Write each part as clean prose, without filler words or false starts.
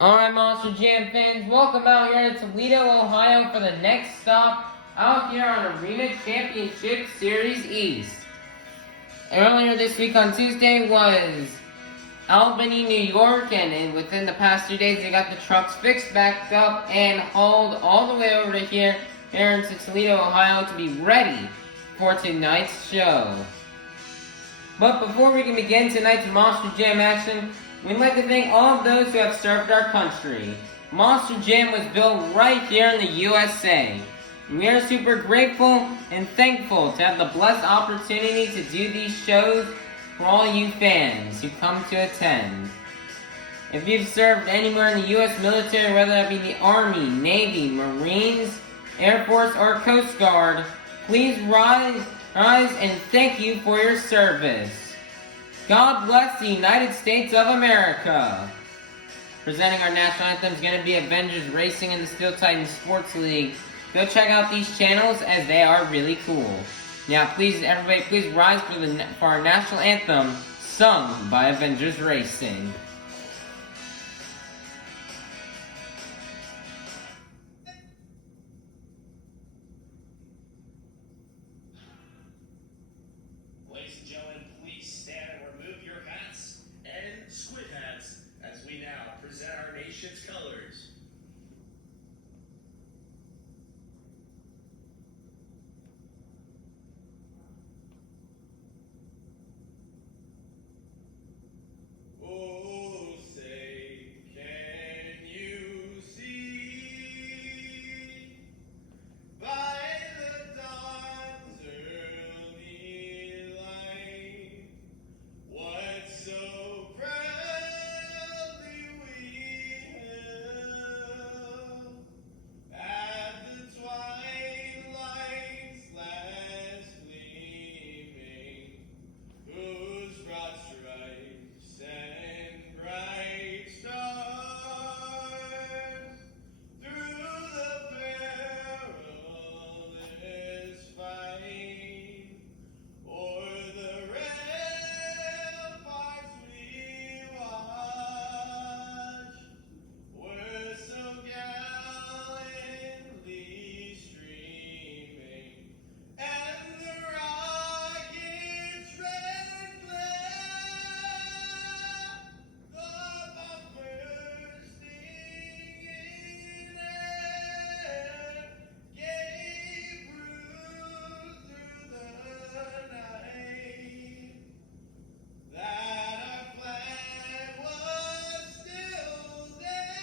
Alright, Monster Jam fans, welcome out here to Toledo, Ohio for the next stop out here on Arena Championship Series East. Earlier this week on Tuesday was Albany, New York, and within the past 2 days they got the trucks fixed back up and hauled all the way over to here into Toledo, Ohio to be ready for tonight's show. But before we can begin tonight's Monster Jam action, we'd like to thank all of those who have served our country. Monster Jam was built right here in the USA. We are super grateful and thankful to have the blessed opportunity to do these shows for all you fans who come to attend. If you've served anywhere in the U.S. military, whether that be the Army, Navy, Marines, Air Force, or Coast Guard, please rise and thank you for your service. God bless the United States of America. Presenting our national anthem is going to be Avengers Racing in the Steel Titan Sports League. Go check out these channels as they are really cool. Now, everybody, please rise for our national anthem, sung by Avengers Racing. Ladies and gentlemen, please stand and remove your hats and squid hats as we now present our nation's colors. Oh, say, can you see by the dawn's early light what so proudly we hailed at the twilight's last gleaming, whose broad stripes and bright stars through the perilous fight o'er the ramparts we watched were so gallantly streaming, and the rocket's red glare, the bombs bursting in air, gave proof through the night that our flag was still there.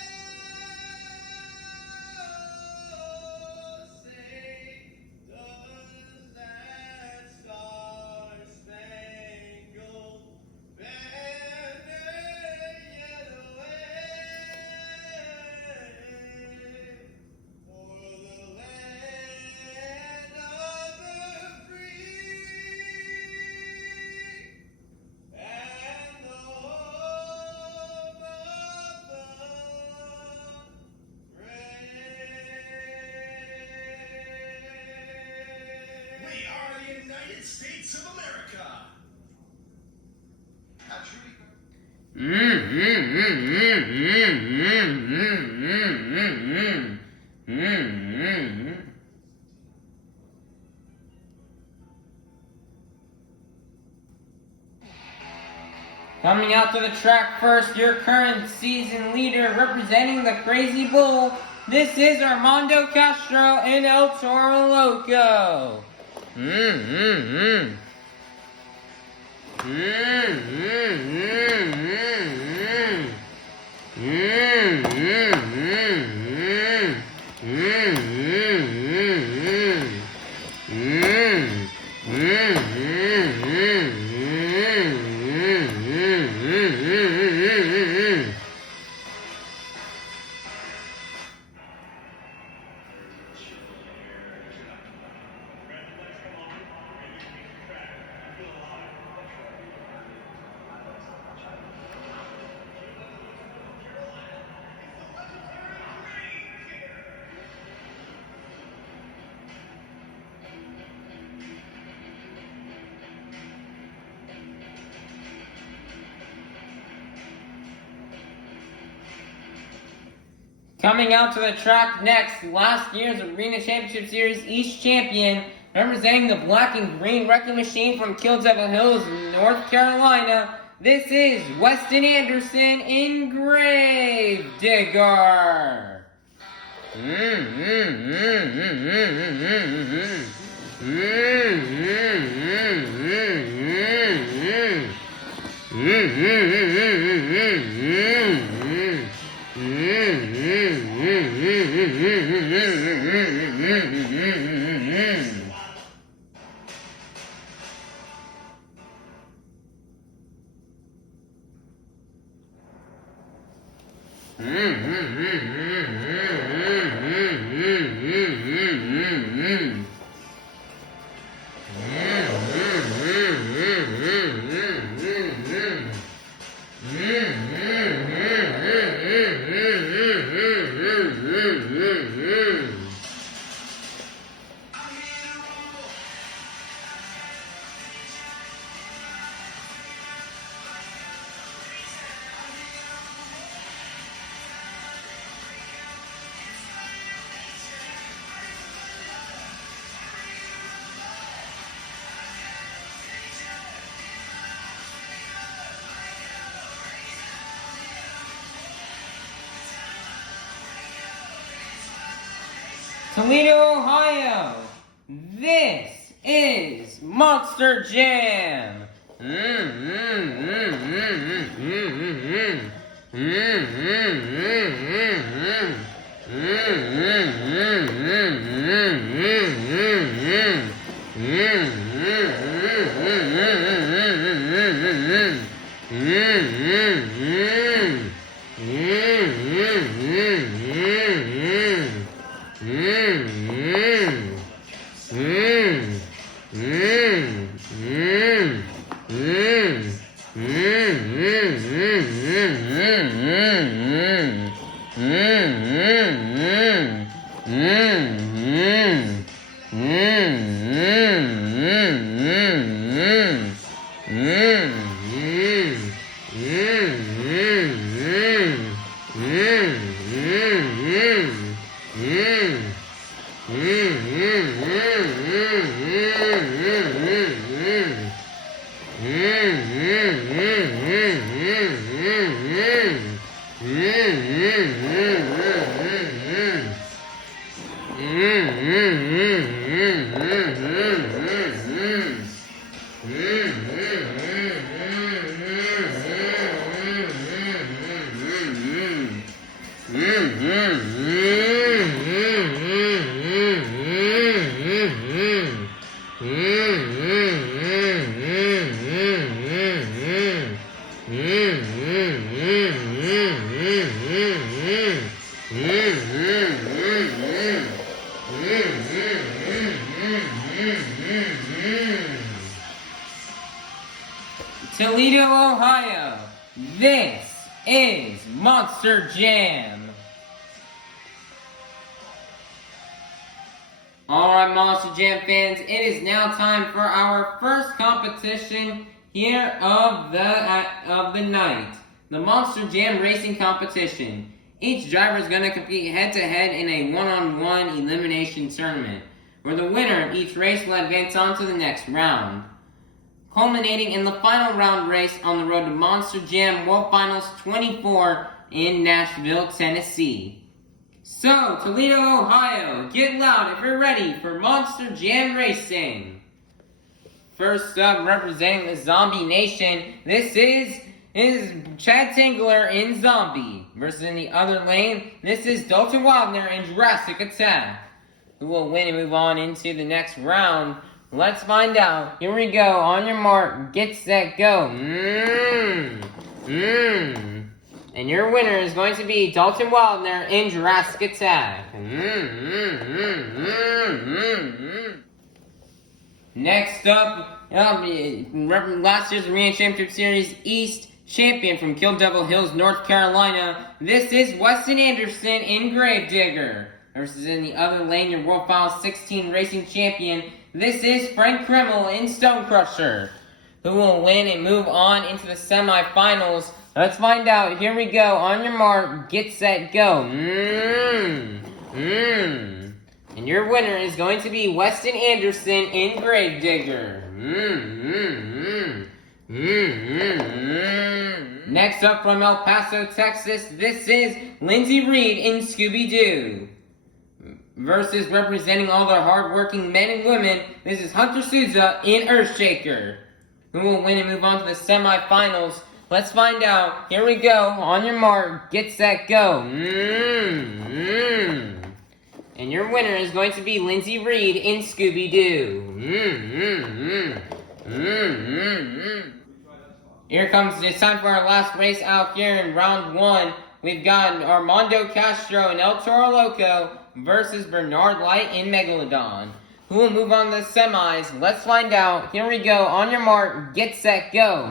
Oh, say, does that star-spangled banner yet wave o'er the land of the free and the hope of the brave. We are the United States of America. How truly. Coming out to the track first, your current season leader representing the Crazy Bull. This is Armando Castro and El Toro Loco. Coming out to the track next, last year's Arena Championship Series East champion, representing the black and green wrecking machine from Kill Devil Hills, North Carolina. This is Weston Anderson in Grave Digger. Toledo, Ohio, this is Monster Jam. Toledo, Ohio, this is Monster Jam. Alright, Monster Jam fans, it is now time for our first competition here of the night. The Monster Jam Racing Competition. Each driver is going to compete head-to-head in a one-on-one elimination tournament, where the winner of each race will advance on to the next round, culminating in the final round race on the road to Monster Jam World Finals 24 in Nashville, Tennessee. So, Toledo, Ohio, get loud if you're ready for Monster Jam Racing. First up, representing the Zombie Nation, this is Chad Tingler in Zombie. Versus in the other lane, this is Dalton Wildner in Jurassic Attack. Who will win and move on into the next round? Let's find out. Here we go. On your mark, get set, go. And your winner is going to be Dalton Wildner in Jurassic Attack. Next up, last year's Arena Championship Series East champion from Kill Devil Hills, North Carolina. This is Weston Anderson in Grave Digger. Versus in the other lane, your World Finals 16 racing champion. This is Frank Kreml in Stone Crusher, who will win and move on into the semifinals. Let's find out. Here we go. On your mark, get set, go. And your winner is going to be Weston Anderson in Gravedigger. Next up from El Paso, Texas, this is Lindsay Reed in Scooby-Doo. Versus representing all the hardworking men and women, this is Hunter Souza in Earthshaker. Who will win and move on to the semifinals? Let's find out. Here we go. On your mark, get set, go. And your winner is going to be Lindsay Reed in Scooby-Doo. Here comes, it's time for our last race out here in round 1. We've got Armando Castro in El Toro Loco versus Bernard Light in Megalodon. Who will move on to the semis? Let's find out. Here we go. On your mark, get set, go.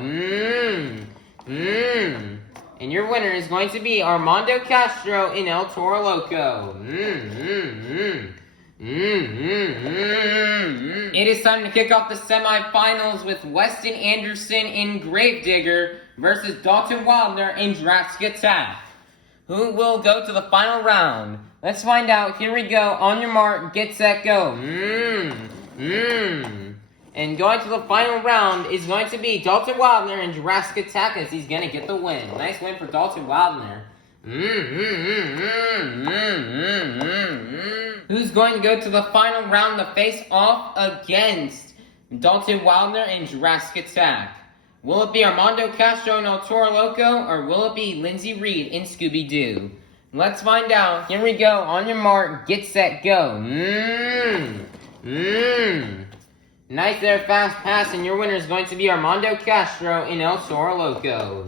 And your winner is going to be Armando Castro in El Toro Loco. It is time to kick off the semifinals with Weston Anderson in Gravedigger versus Dalton Wilder in Jurassic Attack. Who will go to the final round? Let's find out. Here we go. On your mark, get set, go. And going to the final round is going to be Dalton Wilder in Jurassic Attack as he's going to get the win. Nice win for Dalton Wilder. Who's going to go to the final round to face off against Dalton Wilder in Jurassic Attack? Will it be Armando Castro in El Toro Loco, or will it be Lindsay Reed in Scooby-Doo? Let's find out. Here we go. On your mark, get set, go. Nice there, fast pass, and your winner is going to be Armando Castro in El Toro Loco.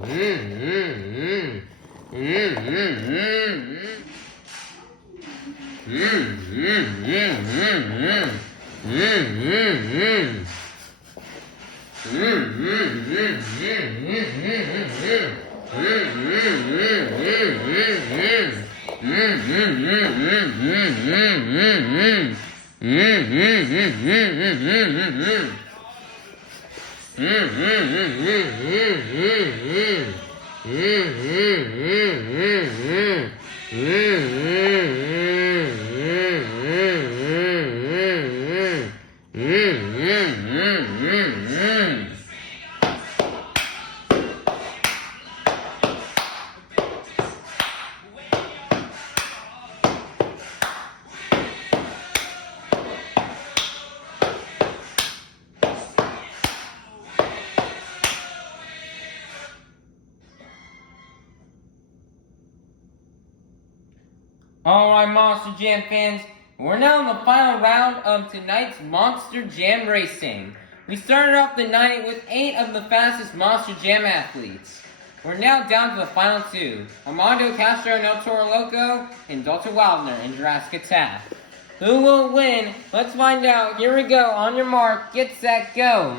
Alright, Monster Jam fans, we're now in the final round of tonight's Monster Jam Racing. We started off the night with 8 of the fastest Monster Jam athletes. We're now down to the final 2, Armando Castro in El Toro Loco and Dalton Wilder in Jurassic Attack. Who will win? Let's find out. Here we go. On your mark, get set, go.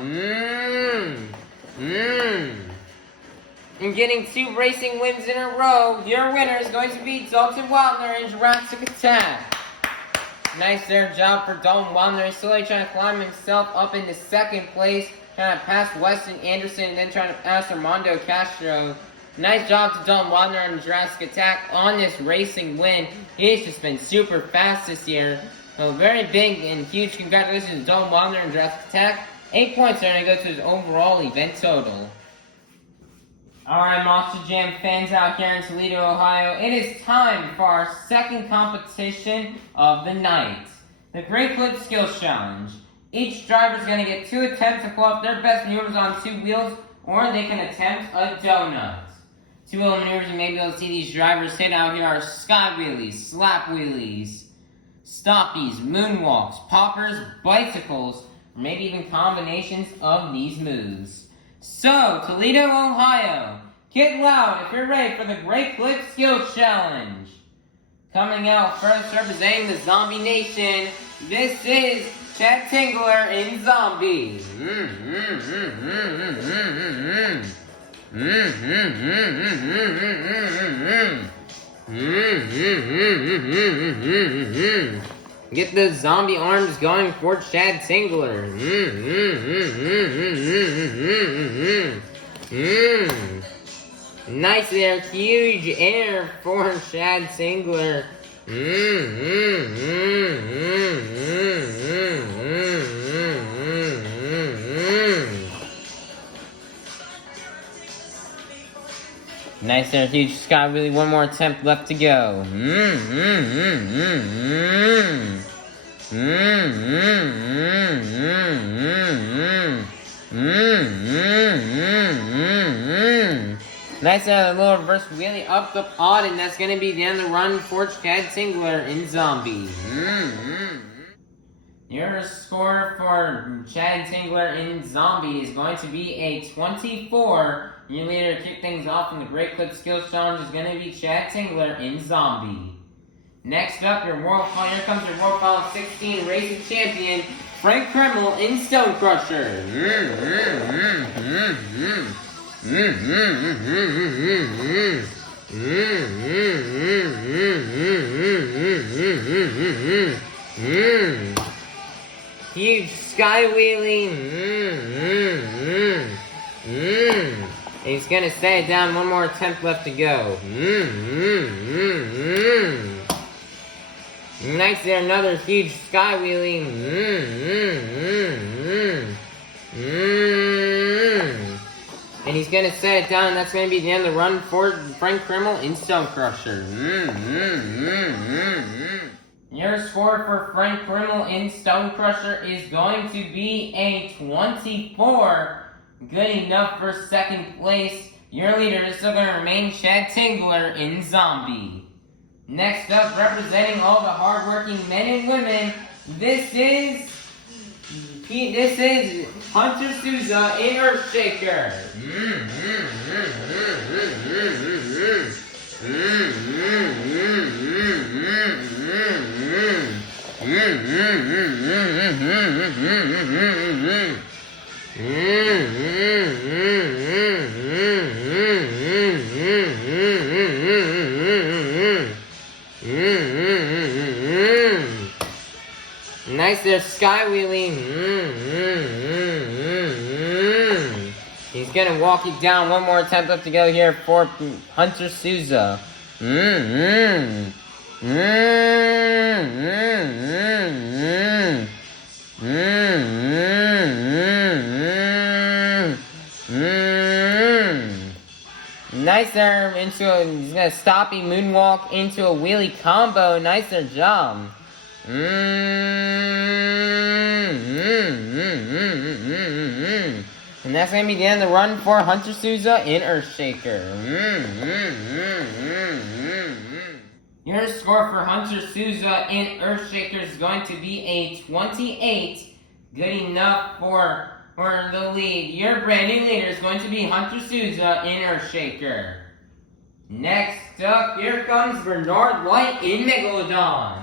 And getting 2 racing wins in a row, your winner is going to be Dalton Wilder in Jurassic Attack. Nice there job for Dalton Wilder. He's slowly trying to climb himself up into 2nd place, trying to pass Weston Anderson and then trying to pass Armando Castro. Nice job to Dalton Wilder in Jurassic Attack on this racing win. He's just been super fast this year. So very big and huge congratulations to Dalton Wilder in Jurassic Attack. 8 points are going to go to his overall event total. Alright, Monster Jam fans out here in Toledo, Ohio, it is time for our second competition of the night, the Great Flip Skills Challenge. Each driver is going to get 2 attempts to pull up their best maneuvers on 2 wheels, or they can attempt a donut. 2 wheel maneuvers you may be able to see these drivers hit out here are sky wheelies, slap wheelies, stoppies, moonwalks, poppers, bicycles, or maybe even combinations of these moves. So, Toledo, Ohio, get loud if you're ready for the Great Flip Skills Challenge. Coming out first, representing the Zombie Nation, this is Chad Tingler in Zombie. Get the zombie arms going for Chad Tingler. Nice there, huge air for Chad Singler. Nice there, huge sky wheelie. One more attempt left to go. Nice there, a little reverse wheelie up the pod, and that's gonna be the end of the run for Chad Singler in Zombie. Your score for Chad Singler in Zombie is going to be a 24. Your leader to kick things off in the Great Clip Skills Challenge is going to be Chad Singler in Zombie. Next up, here comes your World Final 16 Racing Champion, Frank Kreml in Stone Crusher. Huge sky wheelie. And he's gonna set it down. One more attempt left to go. Nice there, another huge sky wheelie. And he's gonna set it down, and that's gonna be the end of the run for Frank Kreml in Stone Crusher. Your score for Frank Kreml in Stone Crusher is going to be a 24. Good enough for second place. Your leader is still going to remain Chad Singler in Zombie. Next up, representing all the hardworking men and women, this is Hunter Souza in Earthshaker. Nice there, sky wheelie. He's gonna walk it down. One more attempt left to go here for Hunter Souza. Nice there, he's gonna stop a moonwalk into a wheelie combo. Nice there, job. And that's gonna be the end of the run for Hunter Souza in Earthshaker. Your score for Hunter Souza in Earthshaker is going to be a 28. Good enough for the lead. Your brand new leader is going to be Hunter Souza in Earthshaker. Next up, here comes Bernard White in Megalodon.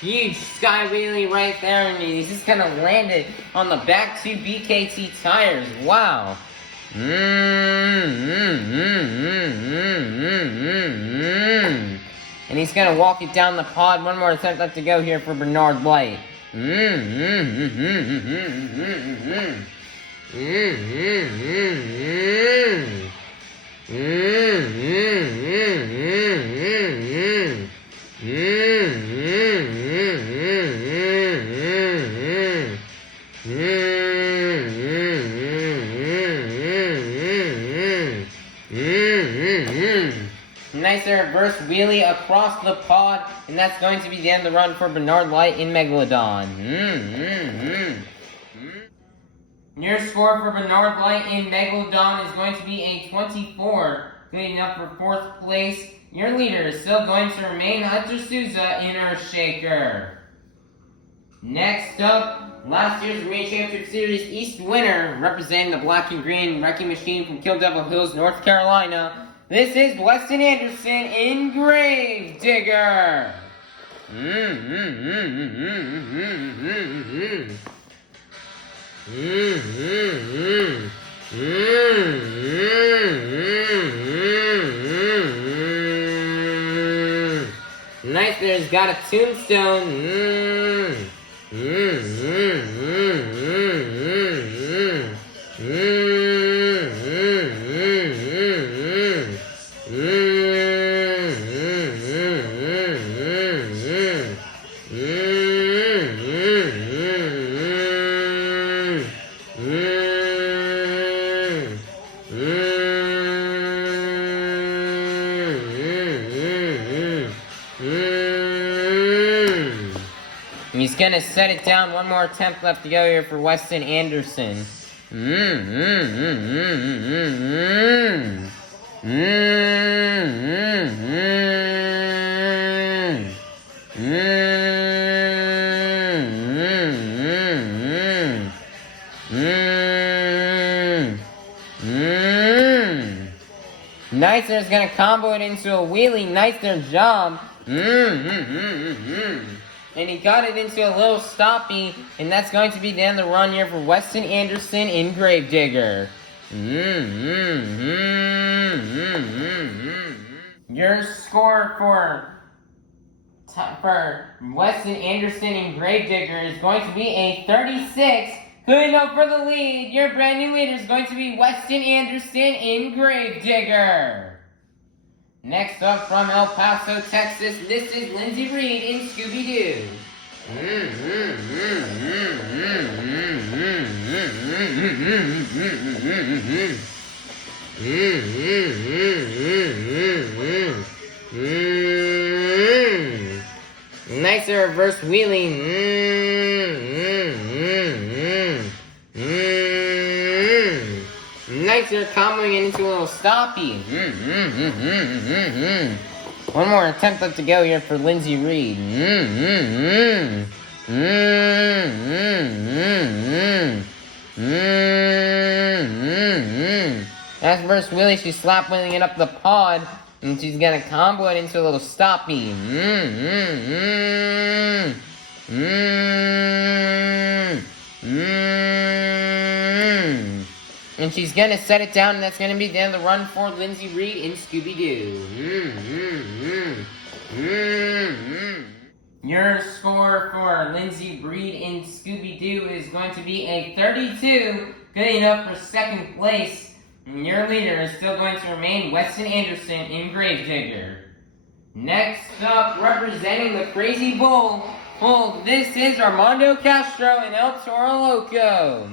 Huge sky wheelie right there, and he's just kind of landed on the back two BKT tires. Wow. And he's gonna walk it down the pod. One more attempt left to go here for Bernard White. Nice reverse wheelie across the pod, and that's going to be the end of the run for Bernard White in Megalodon. Your score for Bernard White in Megalodon is going to be a 24, good enough for fourth place. Your leader is still going to remain Hunter Souza in Earthshaker. Next up, last year's Arena Championship Series East winner, representing the Black and Green Wrecking Machine from Kill Devil Hills, North Carolina. This is Weston Anderson in Grave Digger. Nice, there's got a tombstone. He's gonna set it down. One more attempt left to go here for Weston Anderson. Nice, there's gonna combo it into a wheelie. Nice, their job. And he got it into a little stoppy, and that's going to be the end of the run here for Weston Anderson in Gravedigger. Your score for Weston Anderson in Gravedigger is going to be a 36. Good enough for the lead. Your brand new leader is going to be Weston Anderson in Gravedigger. Next up from El Paso, Texas, this is Lindsay Reed in Scooby-Doo. Nice reverse wheelie. Nice, they're comboing it into a little stoppy. One more attempt left to go here for Lindsay Reed. That's first wheelie, she's slap wheeling it up the pod, and she's gonna combo it into a little stoppy. And she's gonna set it down, and that's gonna be the end of the run for Lindsay Reed in Scooby-Doo. Your score for Lindsay Reed in Scooby-Doo is going to be a 32, good enough for second place. And your leader is still going to remain Weston Anderson in Gravedigger. Next up, representing the Crazy Bull, this is Armando Castro and El Toro Loco.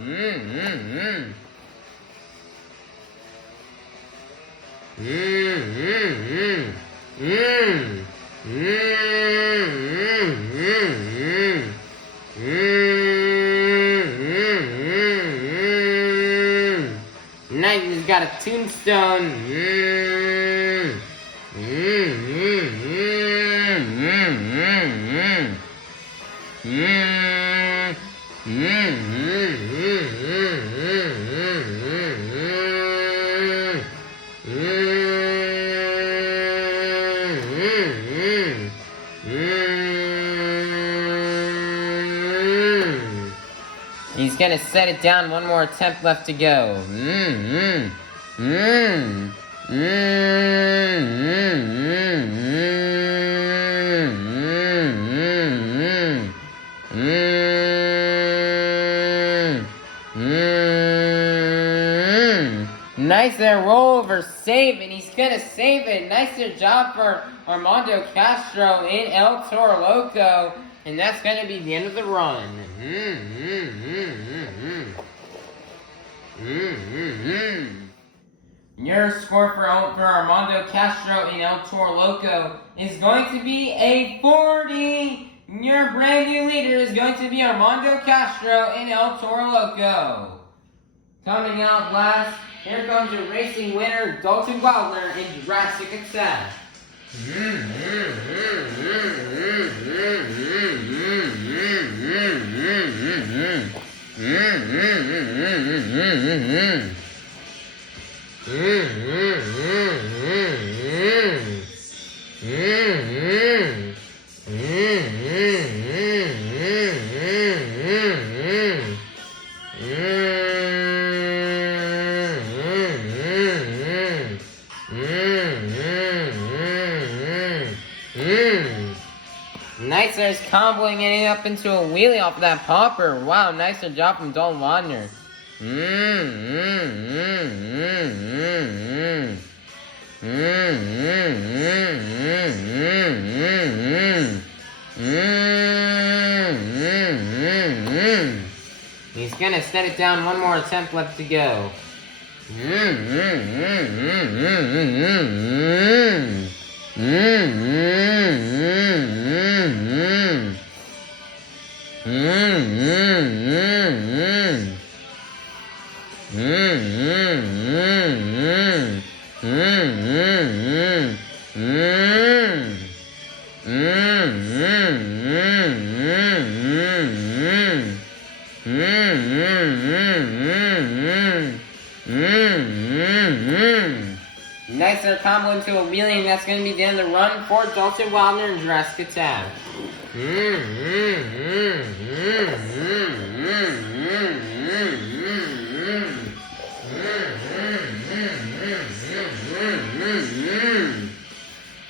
Nice, he's got a tombstone. He's gonna set it down. One more attempt left to go. Nice there, rollover save, and he's gonna save it. Nice job for Armando Castro in El Toro Loco, and that's gonna be the end of the run. Your score for Armando Castro in El Toro Loco is going to be a 40. Your brand new leader is going to be Armando Castro in El Toro Loco. Coming out last, here comes your racing winner, Dalton Wilder in Jurassic Attack. Nicer is comboing it up into a wheelie off that popper. Wow, nicer job from Dalton Wagner. He's gonna set it down. One more attempt left to go. Nicer combo into a wheelie, and that's going to be the end of the run for Dalton Wagner and Jurassic Attack.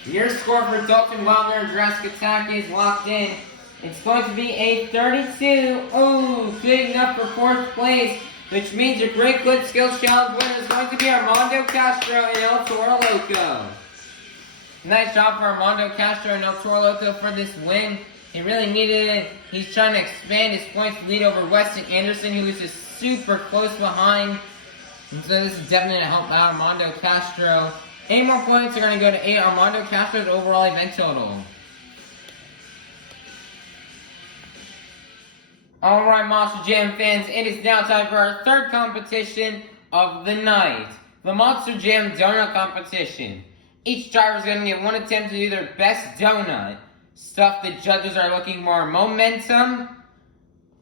Your score for Dalton Wagner and Jurassic Attack is locked in. It's going to be a 32. Oh, good enough for 4th place, which means your Great Good Skills Challenge winner is going to be Armando Castro and El Toro Loco. Nice job for Armando Castro and El Toro Loco for this win. He really needed it. He's trying to expand his points lead over Weston Anderson, who is just super close behind. And so this is definitely going to help out Armando Castro. 8 more points are going to go to 8 Armando Castro's overall event total. Alright, Monster Jam fans, it is now time for our 3rd competition of the night. The Monster Jam Donut Competition. Each driver is going to get one attempt to do their best donut. Stuff the judges are looking for: momentum,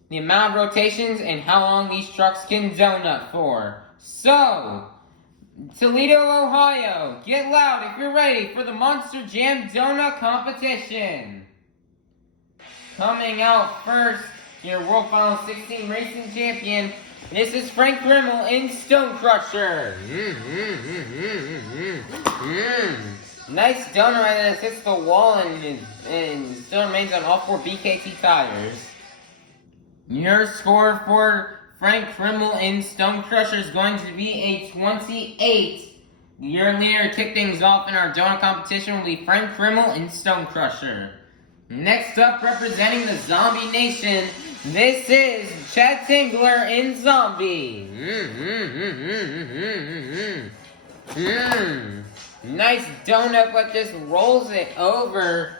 the amount of rotations, and how long these trucks can donut for. So, Toledo, Ohio, get loud if you're ready for the Monster Jam Donut Competition. Coming out first, your World Final 16 Racing Champion, this is Frank Rimmel in Stone Crusher. Nice donut right there, hits the wall and still remains on all 4 BKT tires. Your score for Frank Rimmel in Stone Crusher is going to be a 28. Your leader to kick things off in our donut competition will be Frank Rimmel in Stone Crusher. Next up, representing the Zombie Nation, this is Chad Tingler in Zombie. Nice donut, but just rolls it over.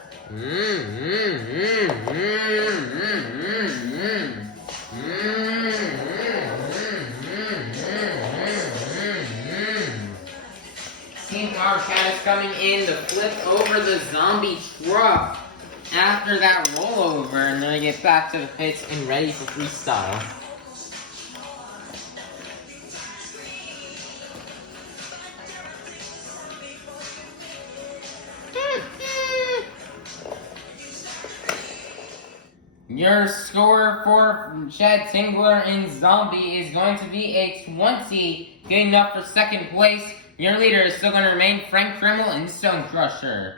Team Power Cat is coming in to flip over the zombie truck after that rollover, and then I get back to the pits and ready for freestyle. Your score for Chad Tingler in Zombie is going to be a 20, good enough for 2nd place. Your leader is still going to remain Frank Rimmel in Stone Crusher.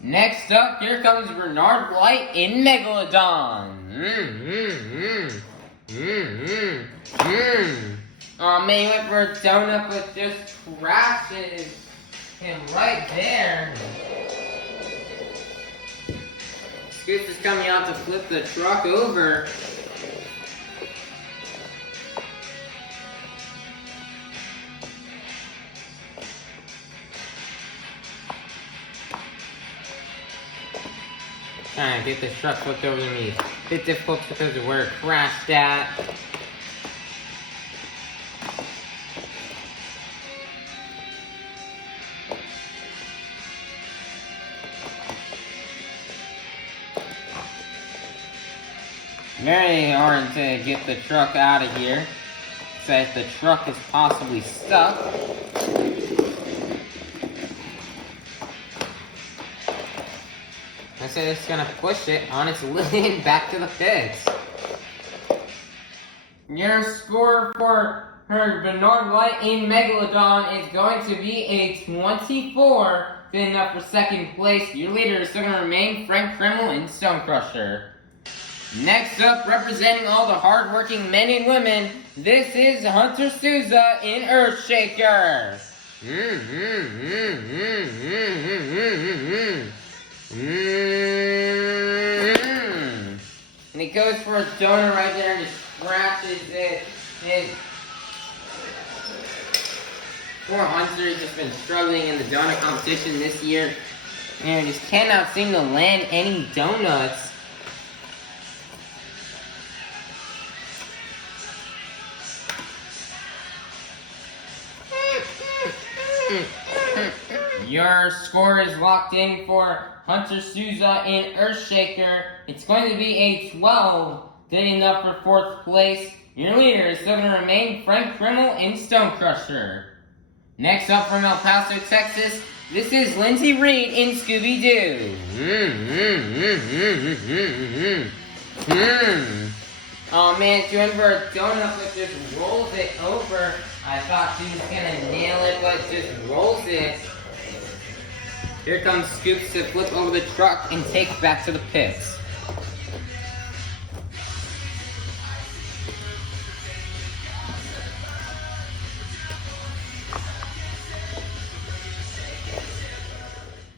Next up, here comes Bernard White in Megalodon. Oh man, he went for a donut, but just crashes him right there. Scoots is coming out to flip the truck over. Trying to get this truck flipped over to me. Bit difficult because of where it crashed at. Very hard to get the truck out of here. so that the truck is possibly stuck. So it's gonna push it on its lid back to the pits. Your score for her Bernard Light in Megalodon is going to be a 24, good enough for second place. Your leader is still going to remain Frank Krimmel in Stonecrusher. Next up, representing all the hardworking men and women, this is Hunter Souza in Earthshaker. And he goes for a donut right there and just scratches it. Poor Hunter has just been struggling in the donut competition this year and just cannot seem to land any donuts. Your score is locked in for Hunter Souza in Earthshaker. It's going to be a 12, good enough for fourth place. Your leader is still going to remain Frank Krimmel in Stonecrusher. Next up from El Paso, Texas, this is Lindsay Reed in Scooby-Doo. Oh man, she went for a donut but just rolls it over. I thought she was going to nail it, but just rolls it. Here comes Scoops to flip over the truck and take it back to the pits.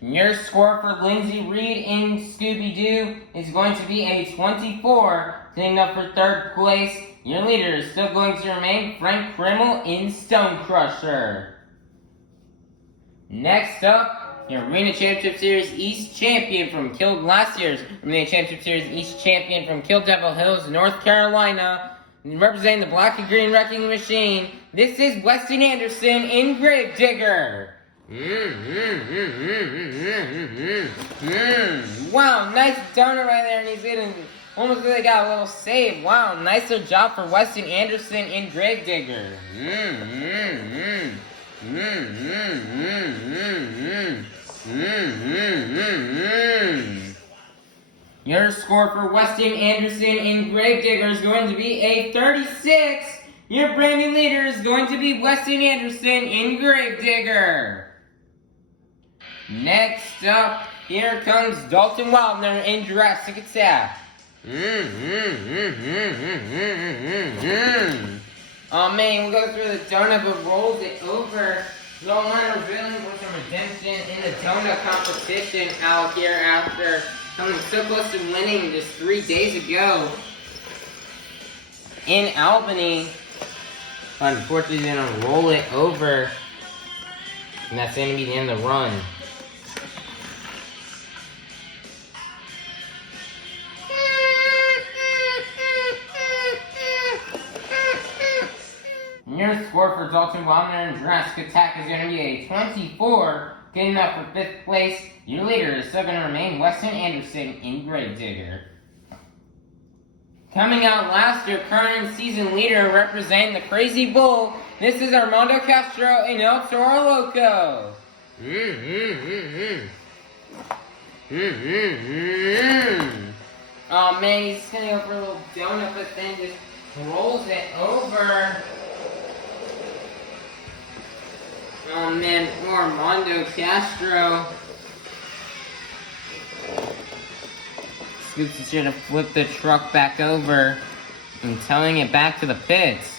Your score for Lindsay Reed in Scooby-Doo is going to be a 24, sitting up for third place. Your leader is still going to remain Frank Krimmel in Stonecrusher. Next up, your Arena Championship Series East champion from last year's Arena Championship Series East champion from Kill Devil Hills, North Carolina, representing the Black and Green Wrecking Machine. This is Weston Anderson in Gravedigger. Wow, nice donut right there, and he's getting almost really got a little save. Wow, nicer job for Weston Anderson in Gravedigger. Your score for Weston Anderson in Gravedigger is going to be a 36. Your brand new leader is going to be Weston Anderson in Gravedigger. Next up, here comes Dalton Wildner in Jurassic Attack. Oh man, we'll go through the donut but rolls it over. Lowline revealing for some redemption in the donut competition out here after coming so close to winning just 3 days ago in Albany. Unfortunately, they're going to roll it over, and that's going to be the end of the run. Your score for Dalton Wildner and Jurassic Attack is going to be a 24, good enough for 5th place. Your leader is still going to remain Weston Anderson in Gravedigger. Coming out last, your current season leader representing the Crazy Bull, this is Armando Castro in El Toro Loco. Oh man, he's going to go for a little donut, but then just rolls it over. Oh man, poor Armando Castro. Scoops is here to flip the truck back over and towing it back to the pits.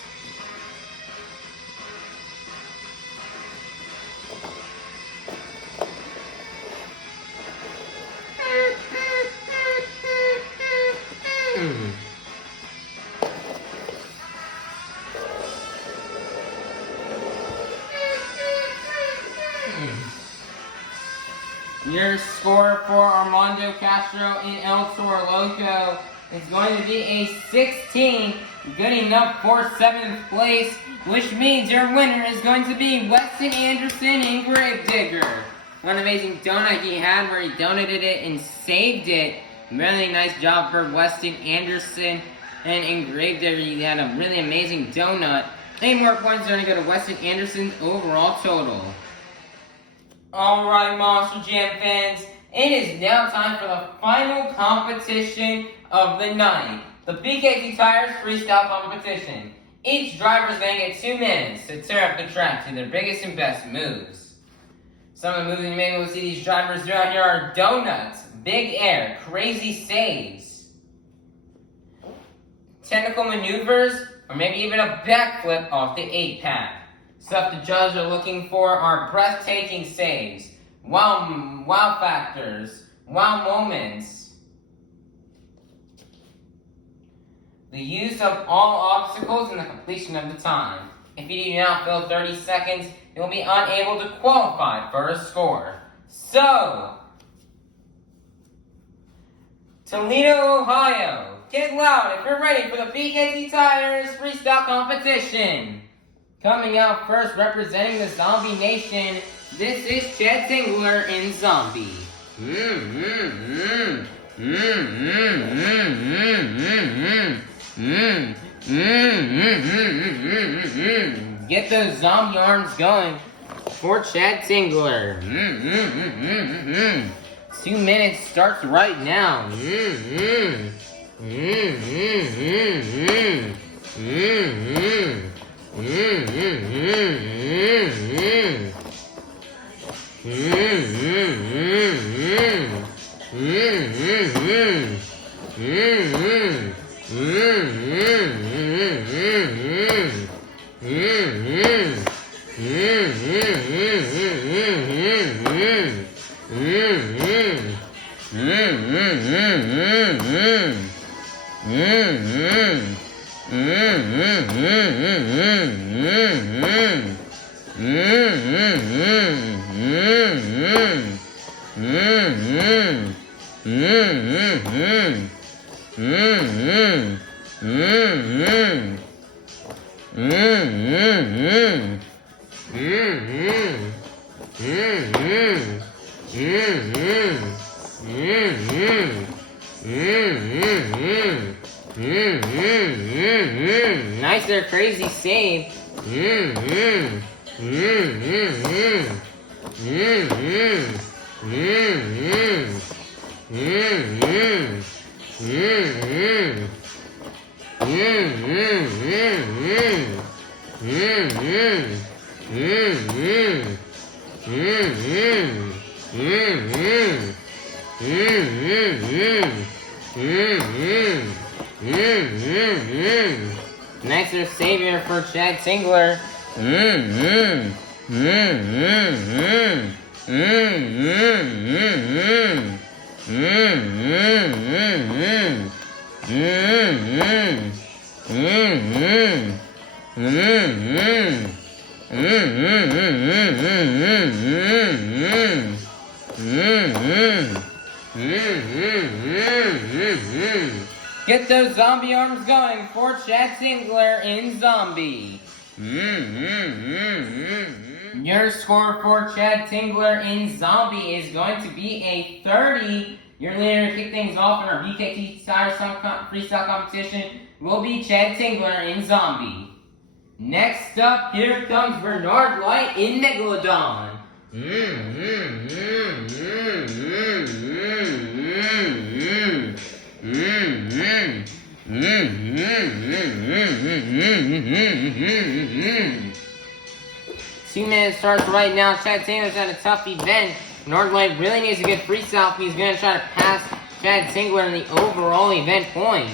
Your score for Armando Castro in El Toro Loco is going to be a 16, good enough for 7th place, which means your winner is going to be Weston Anderson in Gravedigger. What an amazing donut he had where he donated it and saved it. Really nice job for Weston Anderson. And in Gravedigger, he had a really amazing donut. 8 more points are going to go to Weston Anderson's overall total. Alright, Monster Jam fans, it is now time for the final competition of the night. The BKT Tires Freestyle Competition. Each driver is going to get 2 minutes to tear up the track to their biggest and best moves. Some of the moves you may be able to see these drivers do out here are donuts, big air, crazy saves, technical maneuvers, or maybe even a backflip off the 8-pack. Stuff the judges are looking for are breathtaking saves, wow factors, wow moments, the use of all obstacles, and the completion of the time. If you do not fill 30 seconds, you'll be unable to qualify for a score. So, Toledo, Ohio, get loud if you're ready for the BKT Tires Freestyle Competition. Coming out first, representing the Zombie Nation, this is Chad Tingler in Zombie. Get those zombie arms going for Chad Tingler. 2 minutes starts right now. Nice there, crazy save. Nice there, savior for Chad Tingler. Get those zombie arms going for Chad Tingler in Zombie. Your score for Chad Tingler in Zombie is going to be a 30. Your leader to kick things off in our BKT Tires Freestyle Competition will be Chad Tingler in Zombie. Next up, here comes Bernard Light in Megalodon. Two minutes starts right now. Chad Tingler's at a tough event. Bernard Light really needs a good freestyle if he's going to try to pass Chad Tingler in the overall event points.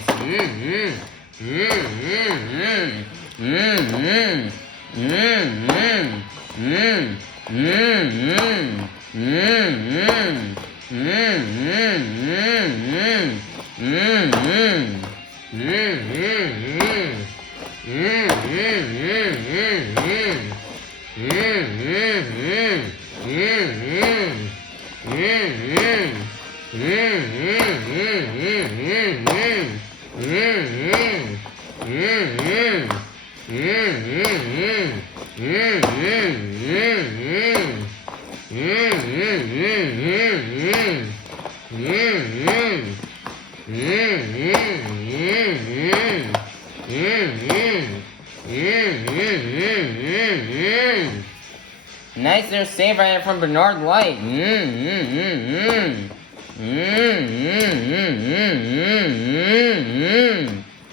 Nice there save right there from Bernard Light.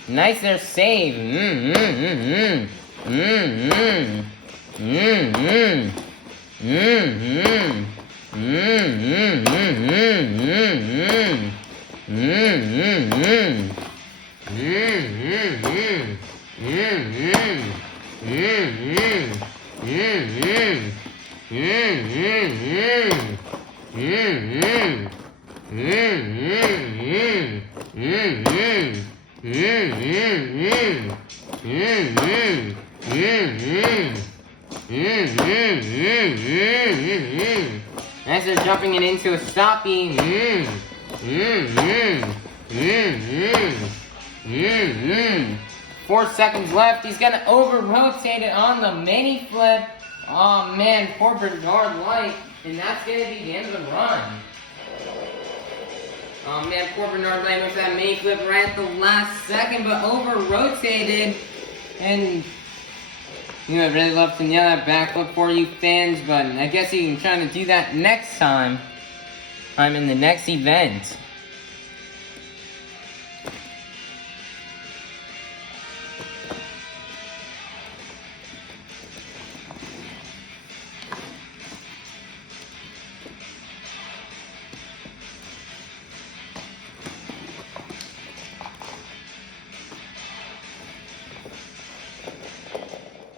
Nice there save. As they're jumping it into a stoppie. 4 seconds left. He's gonna over-rotate it on the mini flip. Oh man, poor Bernard Light. And that's gonna be the end of the run. Oh man, poor Bernard Light makes that mini flip right at the last second, but over-rotated. And you would really love to nail that backflip for you fans, but I guess he can try to do that next time. I'm in the next event.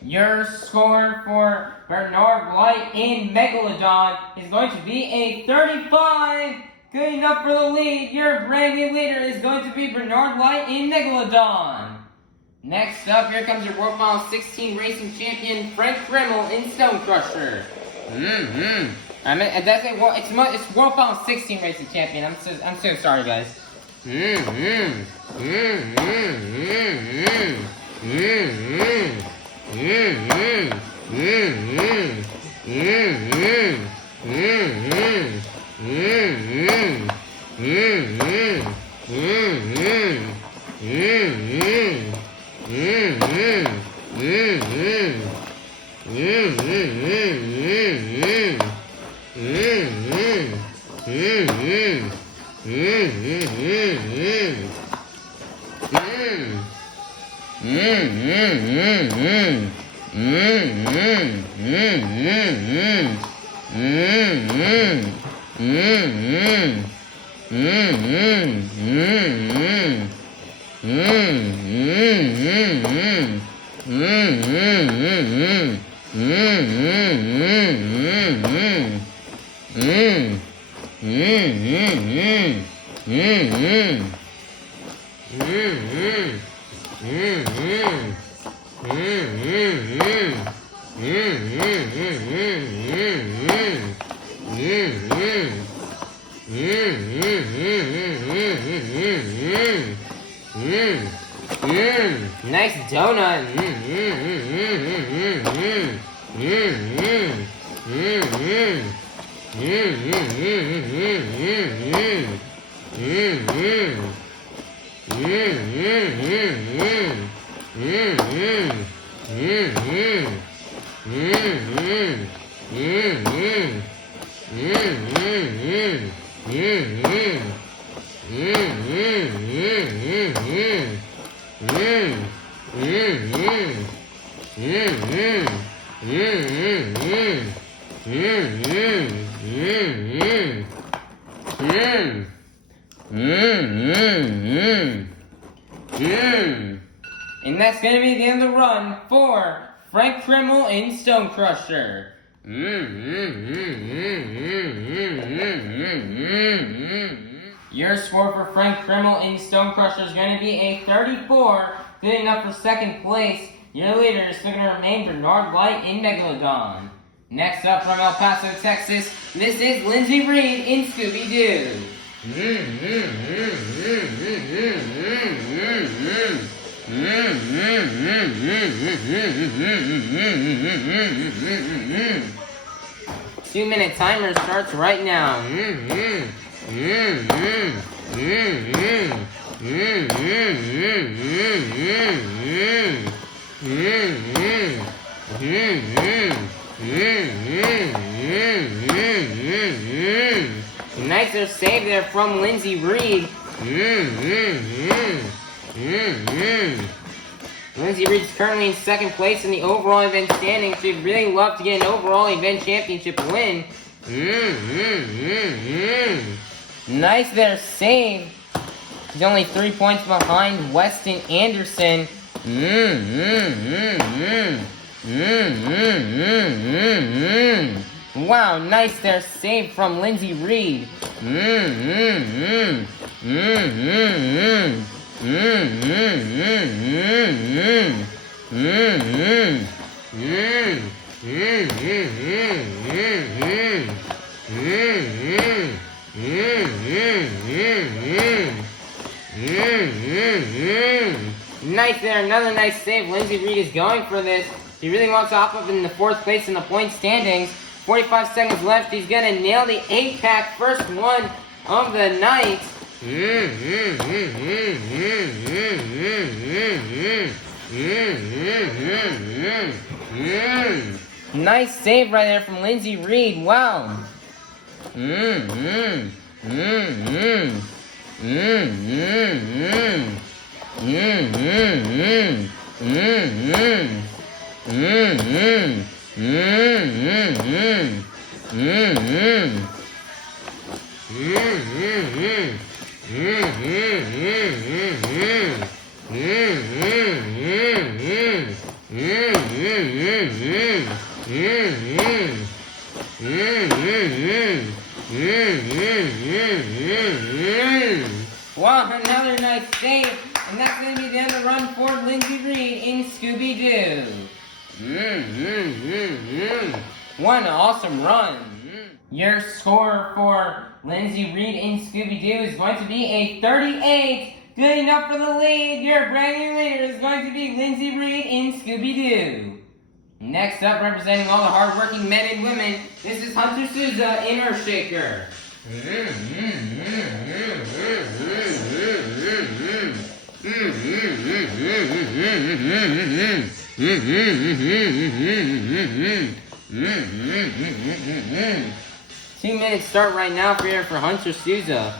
Your score for Bernard Light in Megalodon is going to be a 35. Good enough for the lead. Your brand new leader is going to be Bernard Light in Megalodon. Next up, here comes your World Final 16 racing champion, Frank Krimmel in Stone Crusher. I mean, it's World Final 16 racing champion. I'm so sorry, guys. Nice donut. And that's going to be the end of the run for Frank Krimmel in Stone Crusher. Your score for Frank Krimmel in Stone Crusher is going to be a 34, good enough for second place. Your leader is still going to remain Bernard Light in Megalodon. Next up from El Paso, Texas, this is Lindsey Reed in Scooby-Doo. Two-minute timer starts right now. Nice little save there from Lindsay Reed. Lindsay Reed's currently in second place in the overall event standing. She'd really love to get an overall event championship win. Nice there save. He's only 3 points behind Weston Anderson. Wow, nice there save from Lindsay Reed. Nice there, another nice save. Lindsay Reed is going for this. He really wants to hop up in the 4th place in the point standings. 45 seconds left. He's gonna nail the 8-pack, first one of the night. Nice save right there from Lindsay Reed. Wow. Wow, another nice save, and that's going to be the end of the run for Lindsay Reed in Scooby-Doo. What an awesome run. Your score for Lindsay Reed in Scooby-Doo is going to be a 38. Good enough for the lead. Your brand new leader is going to be Lindsay Reed in Scooby-Doo. Next up, representing all the hardworking men and women, this is Hunter Souza in Earthshaker. Two-minute start right now for Hunter Souza.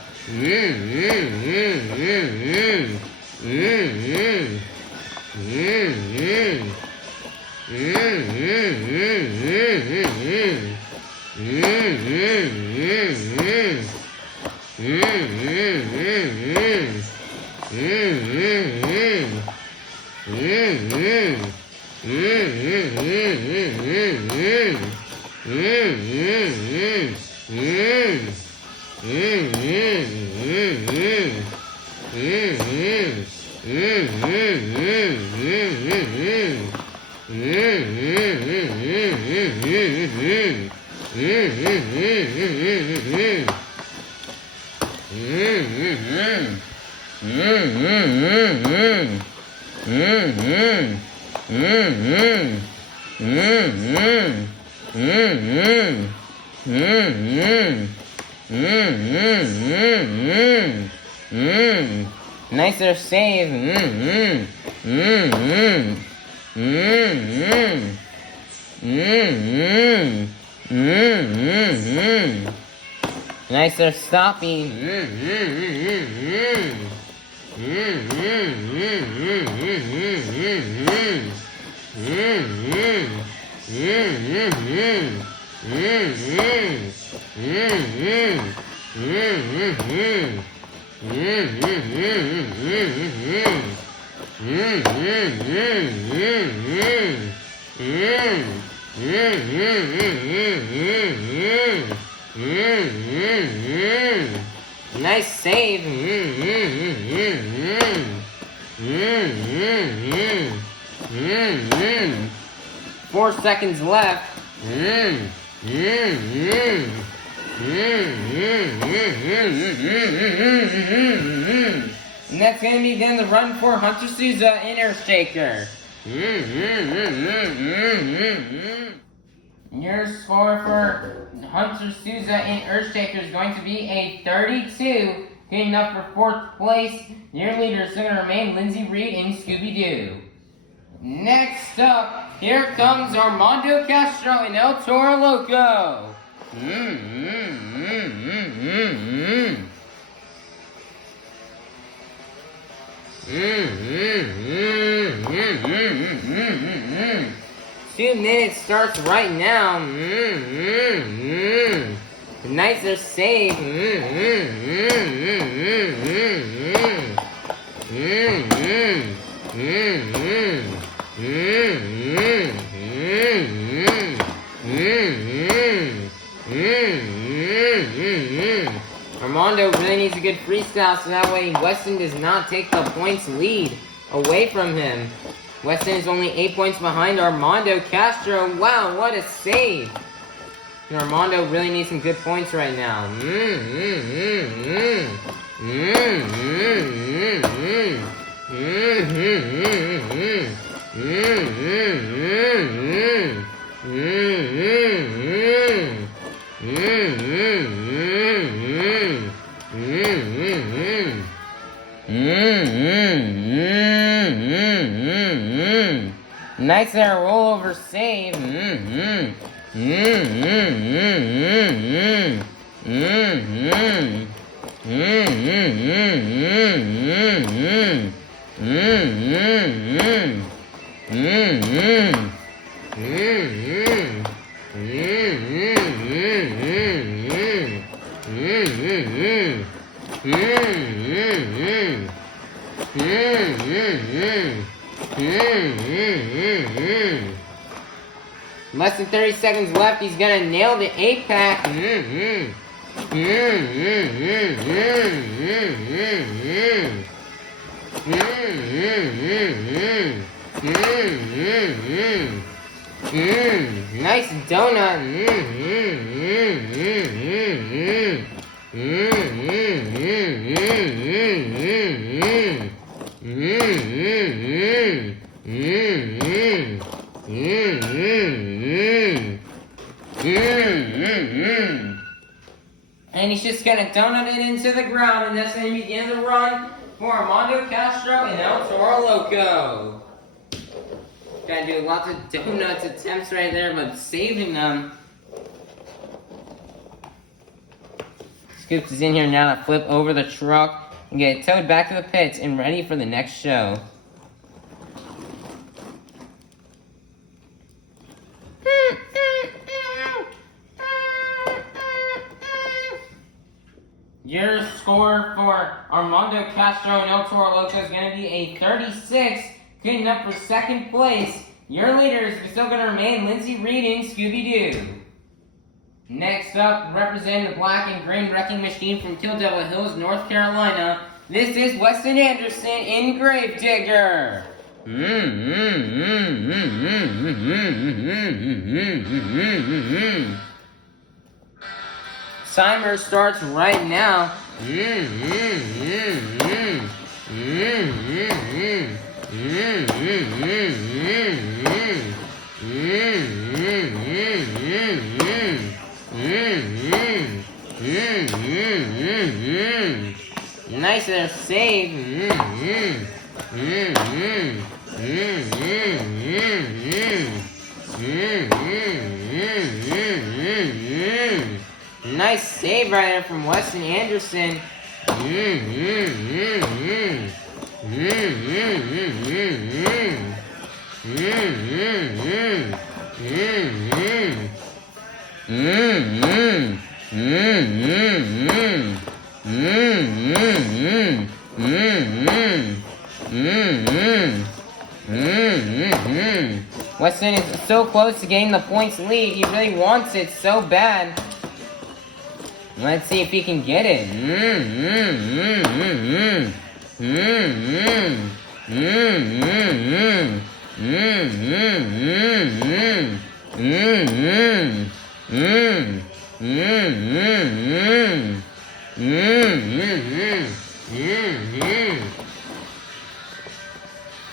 Nicer save. Nicer stopping. Nice save. 4 seconds left. And that's going to be then the run for Hunter Souza in Earthshaker. Your score for Hunter Souza in Earthshaker is going to be a 32. Getting up for 4th place. Your leader is going to remain Lindsay Reed in Scooby-Doo. Next up, here comes Armando Castro and El Toro Loco. Two minutes starts right now. The Knights are safe. Armando really needs a good freestyle so that way Weston does not take the points lead away from him. Weston is only 8 points behind Armando Castro. Wow, what a save! And Armando really needs some good points right now. Nice there, rollover save. Less than 30 seconds left. He's gonna nail the 8-pack. Nice donut. And he's just gonna donut it into the ground, and that's gonna be the end of the run for Armando Castro and El Toro Loco. Gotta do lots of donuts attempts right there, but saving them. Scoops is in here now to flip over the truck and get it towed back to the pits and ready for the next show. Your score for Armando Castro and El Toro Loco is going to be a 36, getting up for second place. Your leaders are still going to remain Lindsay Reed and Scooby-Doo. Next up, representing the black and green wrecking machine from Kill Devil Hills, North Carolina, this is Weston Anderson in Gravedigger. Timer starts right now. Nice there, save. Nice save right there from Weston Anderson. Weston is so close to getting the points lead. He really wants it so bad. Let's see if he can get it.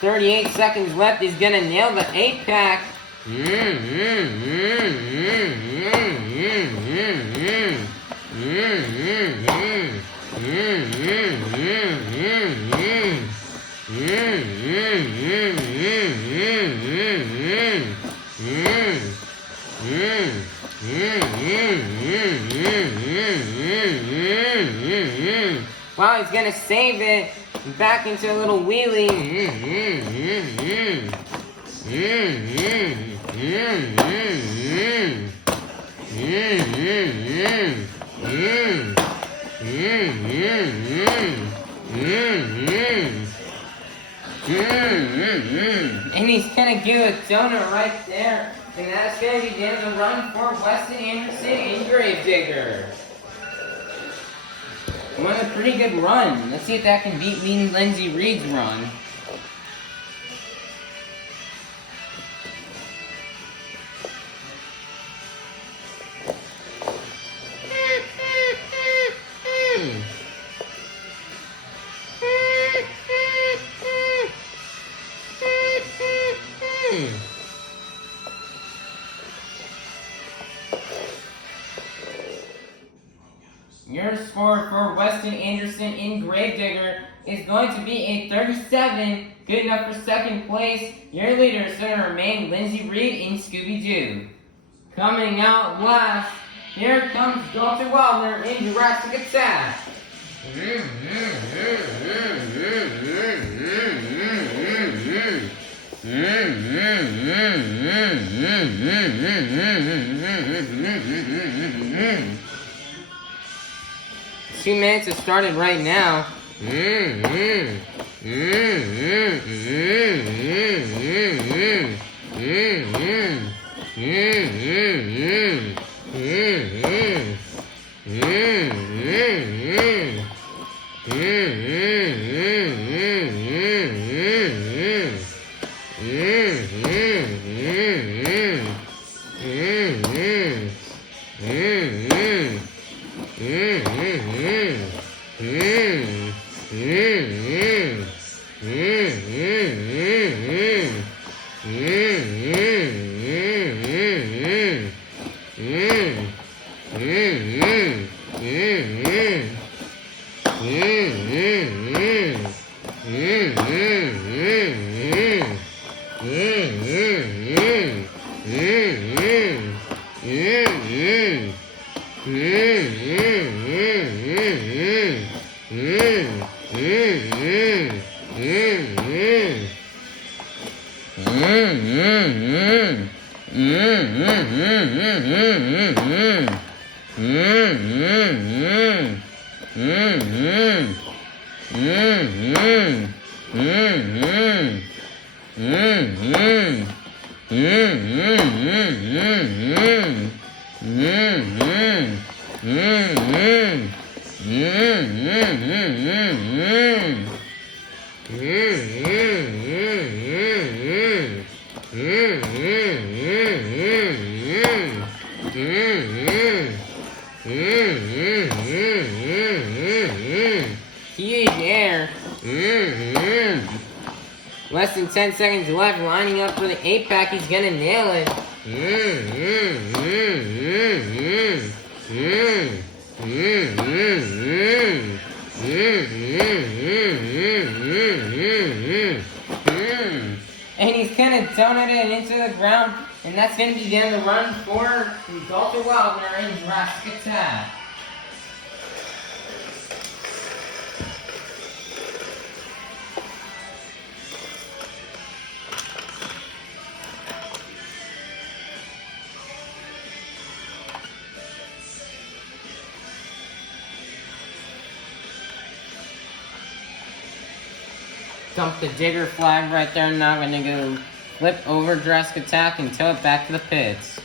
$38 seconds left. He's gonna nail the 8-pack. Wow, he's gonna save it. Back into a little wheelie. And he's gonna do a donut right there. And that's gonna be the end of the run for Weston Anderson and Gravedigger. What a pretty good run. Let's see if that can beat Mean Lindsay Reed's run. Your score for Weston Anderson in Gravedigger is going to be a 37, good enough for second place. Your leader is going to remain Lindsay Reed in Scooby-Doo. Coming out last, here comes Dr. Wildner in Jurassic Attack. Two minutes have started right now. Huge air. Less than 10 seconds left, lining up for the 8-pack. He's gonna nail it. And he's gonna donut it into the ground, and that's gonna be the end of the run for Dr. Wildner and Jurassic Attack. Dump the digger flag right there. Now I'm gonna go flip over Jurassic Attack and tow it back to the pits.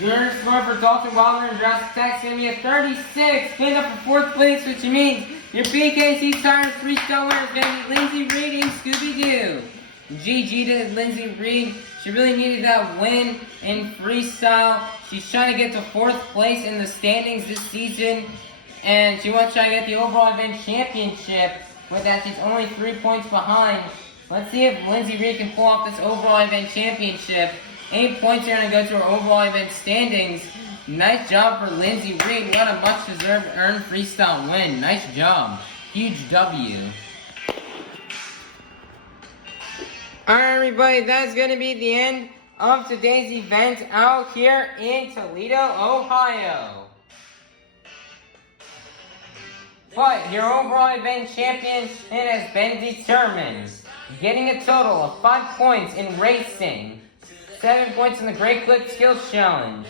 Your score for Dalton Wildner and Jurassic Attack is going to be a 36. Good up for fourth place, which means your BKC Tires 3-star winner is going to be Lindsay Reed and Scooby-Doo. GG to Lindsay Reed. She really needed that win in freestyle. She's trying to get to 4th place in the standings this season. And she wants to try to get the overall event championship. With that, she's only 3 points behind. Let's see if Lindsay Reed can pull off this overall event championship. 8 points are going to go to her overall event standings. Nice job for Lindsay Reed. What a much-deserved earned freestyle win. Nice job. Huge W. Alright everybody, that's going to be the end of today's event out here in Toledo, Ohio. But your overall event champion, it has been determined. Getting a total of 5 points in racing, 7 points in the Great Clip Skills Challenge,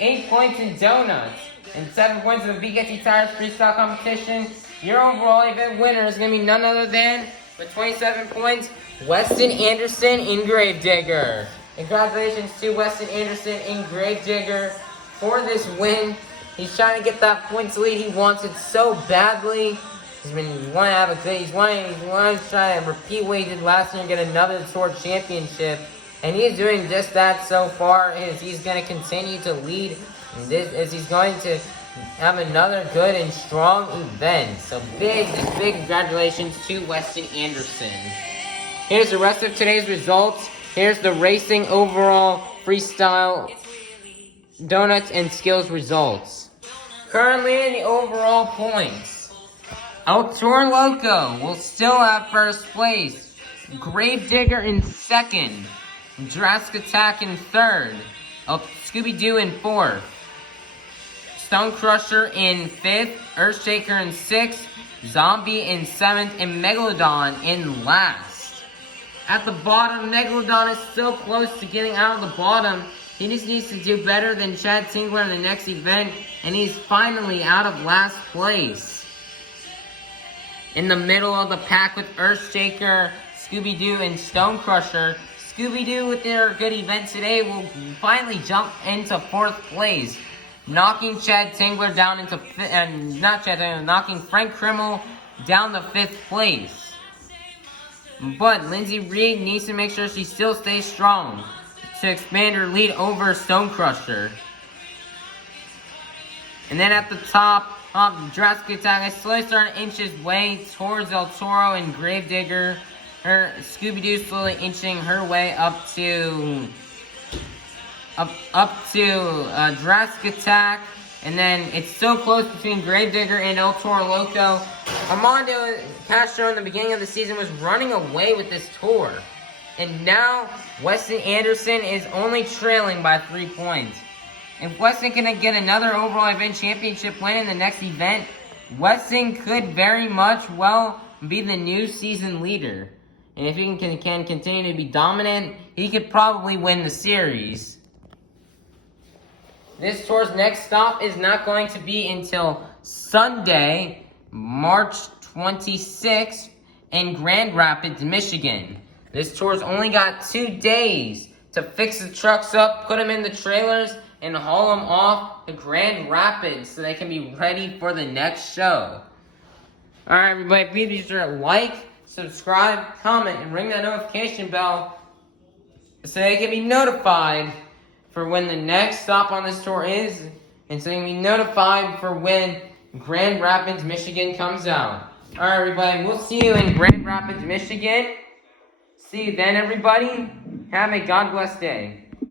8 points in donuts, and 7 points in the BKT Tires Freestyle Competition. Your overall event winner is going to be none other than, with 27 points, Weston Anderson in Gravedigger. Congratulations to Weston Anderson in Gravedigger for this win. He's trying to get that points lead. He wants it so badly. He's wanting to have a good. He's wanting to try to repeat what he did last year and get another tour championship. And he's doing just that so far. He's going to continue to lead this as he's going to have another good and strong event. So big congratulations to Weston Anderson. Here's the rest of today's results. Here's the racing overall freestyle donuts and skills results. Currently in the overall points, El Toro Loco will still have 1st place. Gravedigger in 2nd. Jurassic Attack in 3rd. Scooby-Doo in 4th. Stone Crusher in 5th. Earthshaker in 6th. Zombie in 7th. And Megalodon in last. At the bottom, Megalodon is so close to getting out of the bottom. He just needs to do better than Chad Tingler in the next event, and he's finally out of last place. In the middle of the pack with Earthshaker, Scooby-Doo, and Stone Crusher. Scooby-Doo, with their good event today, will finally jump into 4th place, knocking Chad Tingler down into knocking Frank Krimmel down to 5th place. But Lindsay Reed needs to make sure she still stays strong to expand her lead over Stone Crusher. And then at the top, Jurassic Attack is slowly starting to inch his way towards El Toro and Gravedigger. Her Scooby-Doo slowly inching her way up to Jurassic Attack. And then it's so close between Gravedigger and El Toro Loco. Armando Castro in the beginning of the season was running away with this tour. And now Weston Anderson is only trailing by 3 points. If Weston can get another overall event championship win in the next event, Weston could very much well be the new season leader. And if he can continue to be dominant, he could probably win the series. This tour's next stop is not going to be until Sunday, March 26th in Grand Rapids, Michigan. This tour's only got 2 days to fix the trucks up, put them in the trailers, and haul them off to Grand Rapids so they can be ready for the next show. Alright everybody, please be sure to like, subscribe, comment, and ring that notification bell so they can be notified for when the next stop on this tour is, and so you can be notified for when Grand Rapids, Michigan comes out. Alright everybody, we'll see you in Grand Rapids, Michigan. See you then everybody. Have a God bless day.